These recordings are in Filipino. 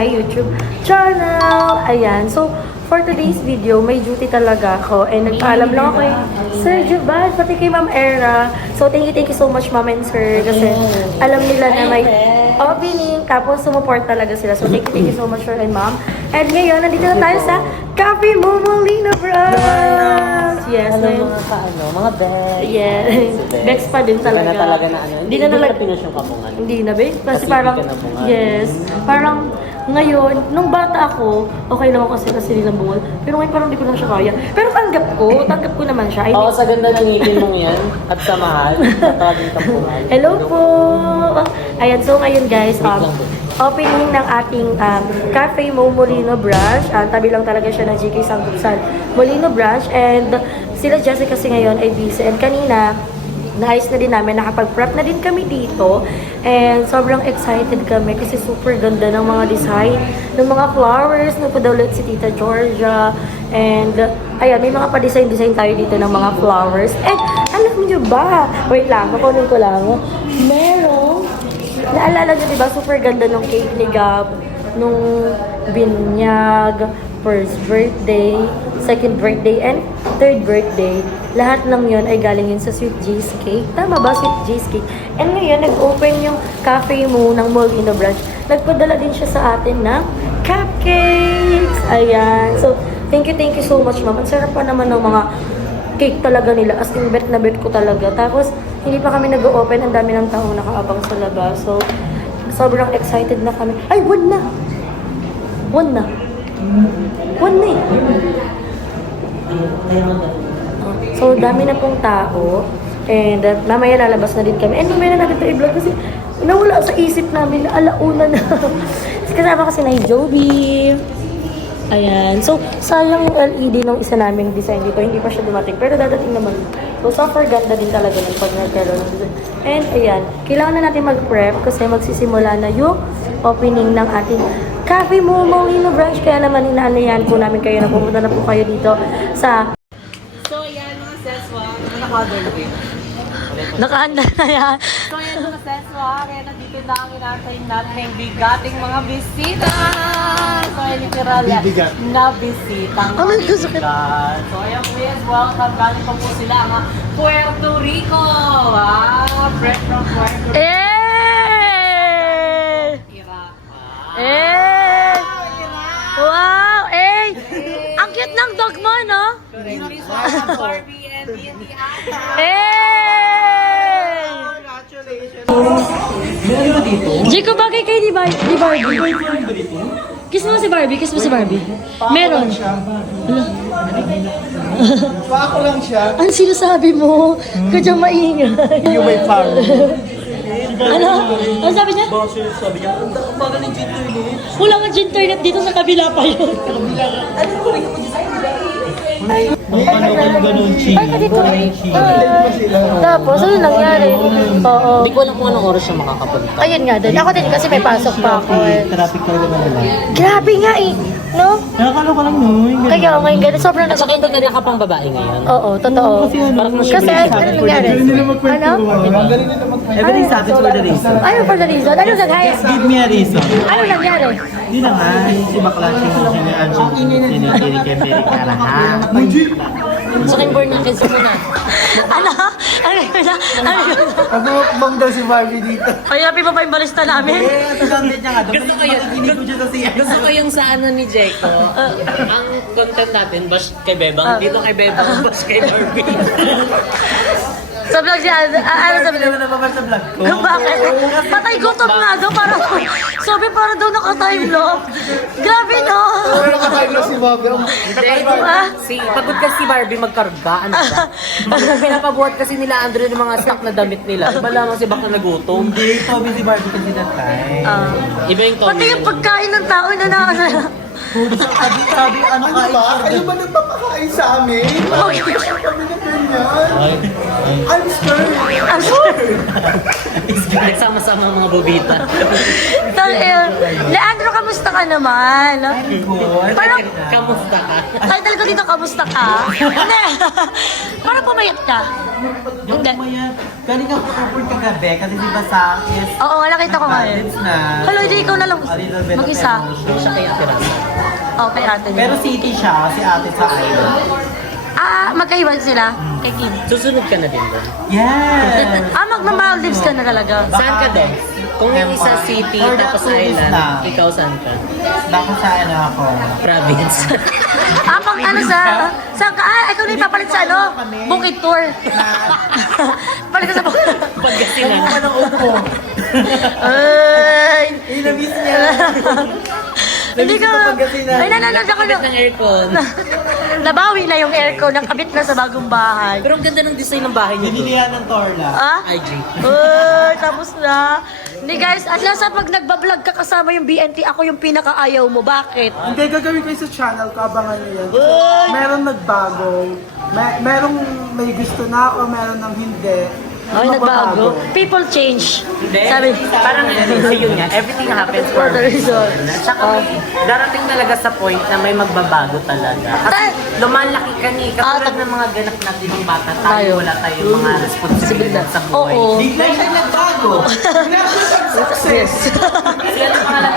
my YouTube channel. Ayan. So, for today's video, may duty talaga ako. And nagpaalam lang ako kay Sir Juban, pati kay Ma'am Era. So, thank you so much, Ma'am and Sir. Kasi alam nila na may opening. Tapos, sumuport talaga sila. So, thank you so much, Sir and Ma'am. And ngayon, nandito na tayo sa Cafe Momolino Branch! Yes. Mga Bex. Yes. Bex pa din talaga. Hindi na talaga na ano. Hindi na talaga. Pinush yung kapungan. Hindi na, Bex. Kasi Pacific parang, ka na bunga. yes. Parang, ngayon, nung bata ako, okay lang ako kasi nilang bungal. Pero ngayon parang hindi ko na siya kaya. Pero tanggap ko naman siya. I Oo, mean, sa ganda ng ngipin mong yan at sa mahal, tatawagin kapungan. hello po! Ayan, so ngayon guys, opening ng ating Cafe Momolino Branch. Tabi lang talaga siya ng GK Sanggupsal Molino Branch. And sila Jessica kasi ngayon ay busy. And kanina, naayos na din namin, nakapag-prep na din kami dito. And sobrang excited kami kasi super ganda ng mga design, ng mga flowers. Nagpa-download si Tita Georgia. And ayan, may mga pa-design tayo dito ng mga flowers. And alam niyo ba? Wait lang, makunin ko lang. Merong naalala nyo, diba? Super ganda nung cake ni Gab, nung binyag, first birthday, second birthday, and third birthday. Lahat ng yun ay galing yun sa Sweet J's Cake. Tama ba? Sweet J's Cake. And ngayon, nag-open yung cafe mo ng Molino Branch. Nagpadala din siya sa atin ng cupcakes. Ayan. So, thank you so much, ma'am. Ang sarap pa naman ng mga cake talaga nila. As in, bet na bet ko talaga. Tapos, hindi pa kami nag-open. Ang dami ng taong nakaabang sa labas. So, sobrang excited na kami. Ay, one na eh. So, dami na pong tao. And mamaya lalabas na din kami. And mamaya na natin ito i-vlog kasi nawala sa isip namin na alauna na. Kasama kasi na yung Joby. Ayan. So, sayang yung LED nung isa naming design dito. Hindi pa siya dumating. Pero dadating naman. So, super ganda din talaga ng pag nagkaroon ng design. And, ayan. Kailangan na natin mag-prep kasi magsisimula na yung opening ng ating Cafe Momolino Branch. Kaya naman, inaanayan po namin kayo na pumunta na po kayo dito sa... So, yan mga seswa. Naka-order din. Nakahanda na yan. So, yan mga seswa. Kaya nandito na ang inatayin natin bigating mga bisita. So, yan literal na bisita. Oh, my God. So, ayan please, welcome. Galing pa po sila mga Puerto Rico. Fresh from Puerto Rico. Iraq. Wow! Ang cute ng dog mo, no? Please welcome Barbie and D&D Jico, bagay kayo di Barbie. Kiss mo si Barbie. Meron. Ako lang siya. Ang sinasabi mo? Kadyang maingay. You may power. Ano? Ano sabi niya? Sabi niya, ang bagal ng internet. Wala nga internet dito sa kabila pa yun. Ganun, Ay, dito. Tapos, ano nangyari? Oo. Hindi ko alam kung anong oras siya makakapunta. Ayun nga din. Ako din kasi may pasok pa ako eh. Traffic talaga naman. Grabe nga eh. No? Nakakala ko lang no. Kaya ngayon ganun. Sobrang At saka hindi ka nakapang babae ngayon. Oo, totoo. Kasi ano nangyari? Ano? Everything happens for the reason. Ano for the reason? Ano nangyari? Give me a reason. Ano nangyari? Hindi na nga, si bakla siya ni Angie. Sinitiri kay Mary Cara ha. So, born natin sa muna. Ano? Ano yun na? Ano yun na? Nag-mukbang daw si Barbie dito. Ay, happy pa pa yung balista namin. Ang gamit niya nga. Gusto ko yun. Gusto ko yung sa ano ni Jeko. Ang content natin, bash kay Bebang. Dito kay Bebang, bash kay Barbie. Sa vlog siya, ano sabi Hindi niya? naman napapan sa vlog ko. Bakit? Patay gutom nga daw, parang, sabi parang daw naka-time lock. Grabe no? Pero nakakain lang si Bobby. Pagod kasi si Barbie magkarga. Ano ba? Pinapabuhat kasi nila Andrew ng mga stock na damit nila. Iba lamang si Bak na nagutom. Hindi, Tommy si Barbie kasi that time. Iba yung Pati yung pagkain ng tao na nakasaya. Sabi, ano ba? Kayo ba nagpapakain sa amin? Kami na ganyan. I'm scared. I'm sorry. Nagsama-sama ang mga bobita. Leandro, kamusta ka naman? Parang, Kamusta ka? title ko dito, kamusta ka? Hindi. Parang pumayat ka. Yung Hindi. maya, galing ako airport kagabi kasi di ba sa is Oo, nakita ko nga yun. It's na. Hala, hindi ikaw na lang. A little bit of Mag-isa. emotion. Siya kaya Terasa. Oo, kay ate niya. Pero city siya, si ate sa island. Magkaiwan sila kay Kim. Susunod ka na din doon. Yes! Magma-Maldives ka na talaga. Saan ka doon? Kung yung isa city, Or tapos the tourist island, na. ikaw saan ka? Baka sa ano ako. Province. Pang ano sa ikaw na ipapalit sa ano? Bukid tour. Palit ka sa bukid. Pagkasinan. Kumuha ng upo. Ay! Na-miss niya. Hindi ka. Ay, nanonood ako Kapit ng aircon. Nabawi na yung aircon, nakabit na sa bagong bahay. Pero ang ganda ng design ng bahay niyo doon. Binilihan ng Torla. IG. Ay, tapos na. Hindi guys, at last pag nagbablog ka kasama yung BNT, ako yung pinakaayaw mo. Bakit? Hindi, gagawin ko yung sa channel ko, abangan nyo yan. Meron nagbago, merong may gusto na ako, meron nang hindi. Ay, nagbago. People change. Hindi. Sabi, Parang kasi yun nga, everything happens for for the reason. Tsaka darating talaga sa point na may magbabago talaga. Kasi lumalaki ka ni, katulad ng mga ganap natin ng bata tayo, Tayo. wala tayong mga responsibilidad sa buhay. Oo. Bigla siya nagbago. Yes. Kasi ano pangalan?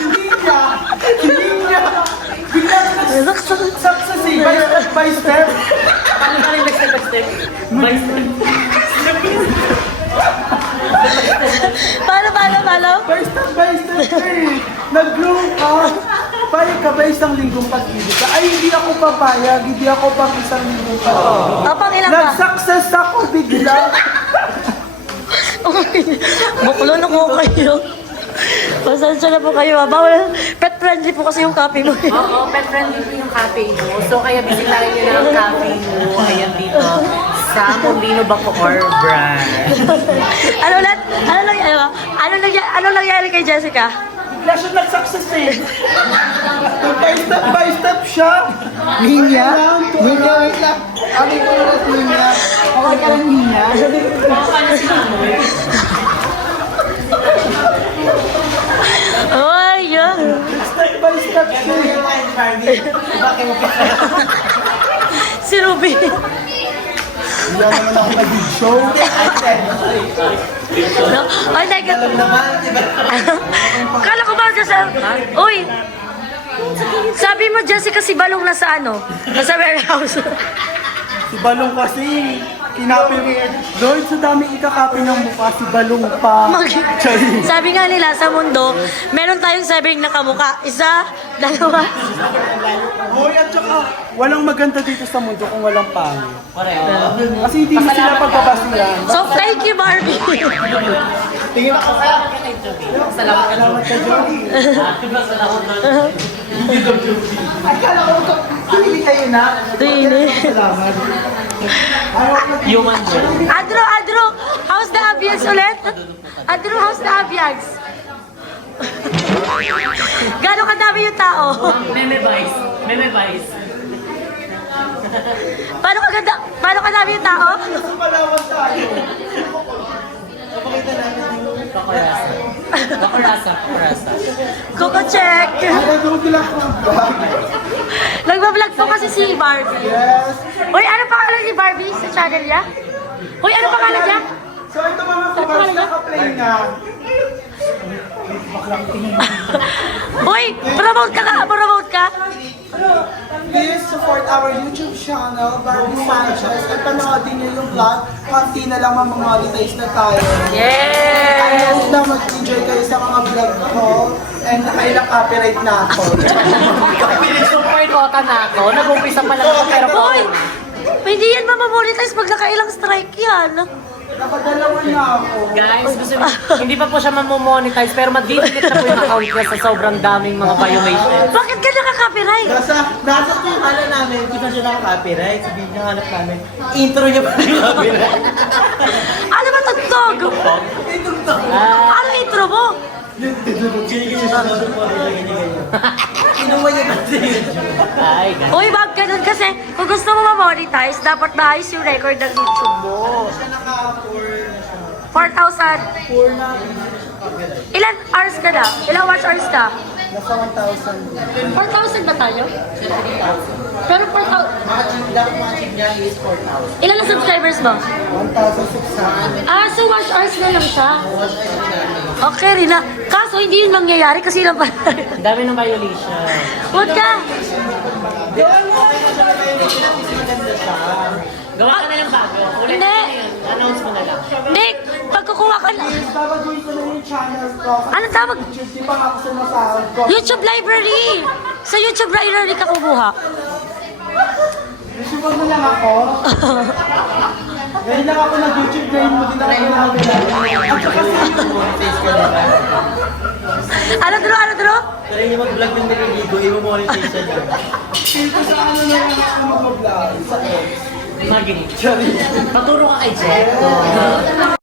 Hindi niya, bigla na success eh, by step. Paano ka rin step by step? By step. Paano? By step eh. Nag-grow ka. Payag ka ba isang linggong pag-ibig ka? Ay, hindi ako papayag, hindi ako pang isang linggong pag-ibig. Pang ilan ka? Nag-success ako bigla. Buklo na ko kayo. Pasensya na po kayo. Bawal. Pet friendly po kasi yung copy mo. Oo, pet friendly po yung cafe mo. So kaya bisitahin nyo na ang cafe mo. Ayan dito sa Molino Bacoor brand. Ano nangyari kay Jessica? Bigla siya nag-success eh. By step siya. Ninya, wait lang. Ano yung oras, Ninya? Okay ka lang, Ninya? Ay, yun. Step by step siya. Si Ruby. Wala naman ako nag-show. No? Ay, negative. Kala ko ba sa... Uy! Sabi mo, Jessica, si Balong nasa ano? Nasa warehouse. Si Balong kasi, kinapil mo. Lord, sa daming ikakapil ng mukha, si Balong pa. Charing. Sabi nga nila, sa mundo, meron tayong sabing na kamukha. Isa, dalawa. Hoy, at saka, walang maganda dito sa mundo kung walang pangit. Kasi hindi mo sila pagbabasihan. So, thank you, Barbie. Tingin ako kaya. Salamat ka Salamat ka, Joey. Akala ko, hindi kayo na. Tini. Salamat. Human brain. Adro, how's the ambience ulit? Adro, how's the ambience? Gano'ng kadami yung tao? Meme vice. Meme vice. Paano kadami yung tao? Palawan tayo. Bakurasa. Bakurasa. Coco check. Nanonood lang ako ng vlog. Nagbablog po kasi si Barbie. Yes. Uy, ano pangalan ni Barbie sa channel niya? Uy, ano pangalan niya? So ito mga kabars, naka-play na. Uy, promote ka. Please support our YouTube channel, Barbie Sanchez. At panoodin niyo yung vlog. Konti na lang mamamonetize na tayo. I Yes! hope na mag-enjoy kayo sa mga vlog ko. And nakailang copyright na ako. Support kota na ako. Nag-umpisa pa lang ako pero po. Uy, hindi yan mamamonetize pag nakailang strike yan. Nakadalawa na ako. Guys, hindi pa po siya mamomonetize pero mag-delete na po yung account niya sa sobrang daming mga violations. Bakit ka nakaka-copyright? Nasa yung ano namin, kung saan siya nakaka-copyright, sabihin niya hanap namin, intro niya pa yung copyright. Ano ba tugtog? Ano intro mo? Kinuha niya kasi. Ay, guys. Uy, wag ka dun kasi kung gusto mo ma-monetize, dapat maayos yung record ng YouTube mo. 4,000. Ilan hours ka na? Ilang watch hours ka? Nasa 1,000. 4,000 ba tayo? Pero 4,000. Mga chip niya is 4,000. Ilan ang subscribers mo? 1,600. So watch hours na lang siya. Okay, Rina. Kaso hindi yun mangyayari kasi lang pala. Ang dami ng violation. Huwag ka. Gawa ka na lang bago. Ulit Hindi. na yun. Announce mo na lang. Nick, pag kukuha ka na. Babaguhin ko na yung channel ko. Ano tawag? Di pa nga ako sumasahod ko. YouTube library. Sa YouTube library ka kukuha. Isipag mo lang ako. Ngayon lang ako nag-YouTube, ngayon mo din ako ginagawa. At saka sa Monetize ka naman. Ano dro? Pero yung mag-vlog ng naliligo, i-monetize niya. Dito sa ano na lang ako mag-vlog. Sa Maginig. Paturo ka kay Jet.